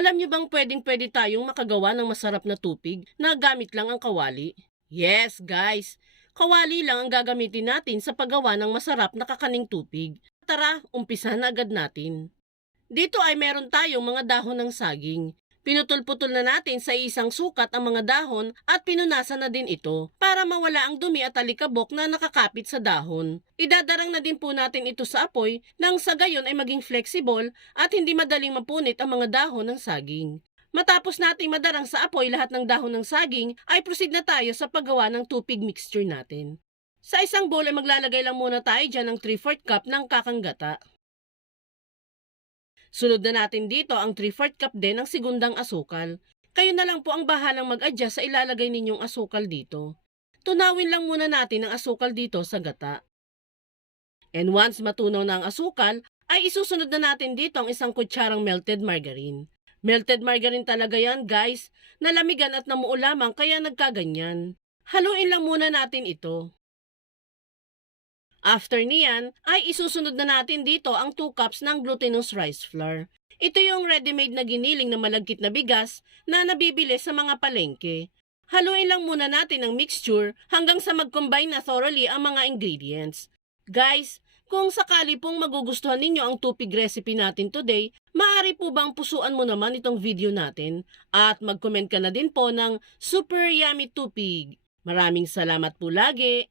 Alam niyo bang pwedeng pwede tayong makagawa ng masarap na tupig na gamit lang ang kawali? Yes, guys. Kawali lang ang gagamitin natin sa paggawa ng masarap na kakaning tupig. Tara, umpisa na agad natin. Dito ay meron tayong mga dahon ng saging. Pinutol-putol na natin sa isang sukat ang mga dahon at pinunasan na din ito para mawala ang dumi at alikabok na nakakapit sa dahon. Idadarang na din po natin ito sa apoy nang sa gayon ay maging flexible at hindi madaling mapunit ang mga dahon ng saging. Matapos nating madarang sa apoy lahat ng dahon ng saging, ay proceed na tayo sa paggawa ng tupig mixture natin. Sa isang bowl ay maglalagay lang muna tayo dyan ng 3-4 cup ng kakanggata. Sunod na natin dito ang 3-4 cup din ng segundang asukal. Kayo na lang po ang bahalang mag-adjust sa ilalagay ninyong asukal dito. Tunawin lang muna natin ang asukal dito sa gata. And once matunaw na ang asukal, ay isusunod na natin dito ang isang kutsarang melted margarine. Melted margarine talaga yan guys, nalamigan at namuo lamang kaya nagkaganyan. Haluin lang muna natin ito. After niyan, ay isusunod na natin dito ang 2 cups ng glutinous rice flour. Ito yung ready-made na giniling na malagkit na bigas na nabibili sa mga palengke. Haluin lang muna natin ang mixture hanggang sa mag-combine na thoroughly ang mga ingredients. Guys, kung sakali pong magugustuhan ninyo ang tupig recipe natin today, maaari po bang pusuan mo naman itong video natin at mag-comment ka na din po ng Super Yummy Tupig. Maraming salamat po lagi.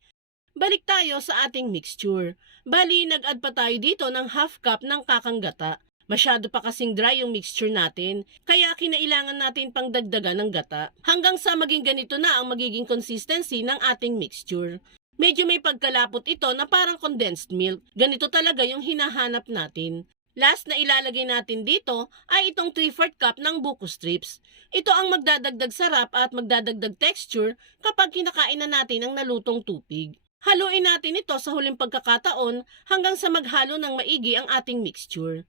Balik tayo sa ating mixture. Bali, nag-add pa tayo dito ng half cup ng kakanggata. Masyado pa kasing dry yung mixture natin, kaya kinailangan natin pang dagdagan ng gata hanggang sa maging ganito na ang magiging consistency ng ating mixture. Medyo may pagkalapot ito na parang condensed milk. Ganito talaga yung hinahanap natin. Last na ilalagay natin dito ay itong 3-4 cup ng buko strips. Ito ang magdadagdag sarap at magdadagdag texture kapag kinakain na natin ang nalutong tupig. Haluin natin ito sa huling pagkakataon hanggang sa maghalo ng maigi ang ating mixture.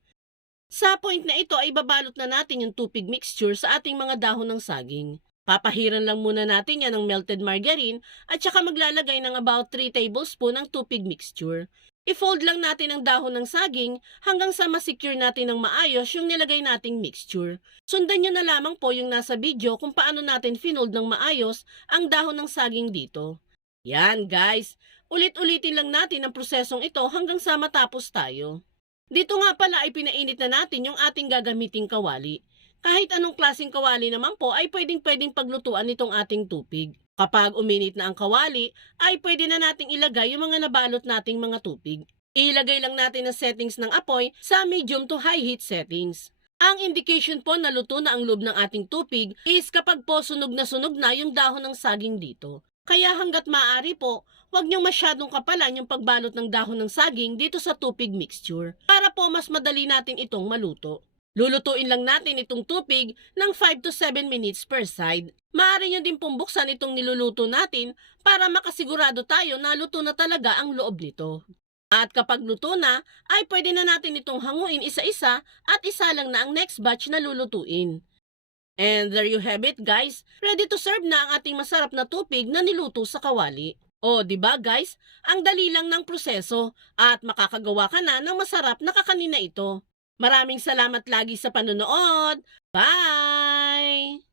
Sa point na ito ay babalot na natin yung tupig mixture sa ating mga dahon ng saging. Papahiran lang muna natin yan ng melted margarine at saka maglalagay ng about 3 tablespoon ng tupig mixture. I-fold lang natin ang dahon ng saging hanggang sa masecure natin ng maayos yung nilagay nating mixture. Sundan nyo na lamang po yung nasa video kung paano natin finold ng maayos ang dahon ng saging dito. Yan guys, ulit-ulitin lang natin ang prosesong ito hanggang sa matapos tayo. Dito nga pala ay pinainit na natin yung ating gagamiting kawali. Kahit anong klaseng kawali naman po ay pwedeng-pwedeng paglutuan nitong ating tupig. Kapag uminit na ang kawali, ay pwede na nating ilagay yung mga nabalot nating mga tupig. Ilagay lang natin ang settings ng apoy sa medium to high heat settings. Ang indication po na luto na ang loob ng ating tupig is kapag po sunog na sunog na yung dahon ng saging dito. Kaya hanggat maaari po, huwag niyong masyadong kapalan yung pagbalot ng dahon ng saging dito sa tupig mixture para po mas madali natin itong maluto. Lulutuin lang natin itong tupig ng 5 to 7 minutes per side. Maaari nyo din pong buksan itong niluluto natin para makasigurado tayo na luto na talaga ang loob nito. At kapag luto na, ay pwede na natin itong hanguin isa-isa at isa lang na ang next batch na lulutuin. And there you have it guys. Ready to serve na ang ating masarap na tupig na niluto sa kawali. O, di ba guys? Ang dali lang ng proseso at makakagawa ka na ng masarap na kakanina ito. Maraming salamat lagi sa panonood. Bye!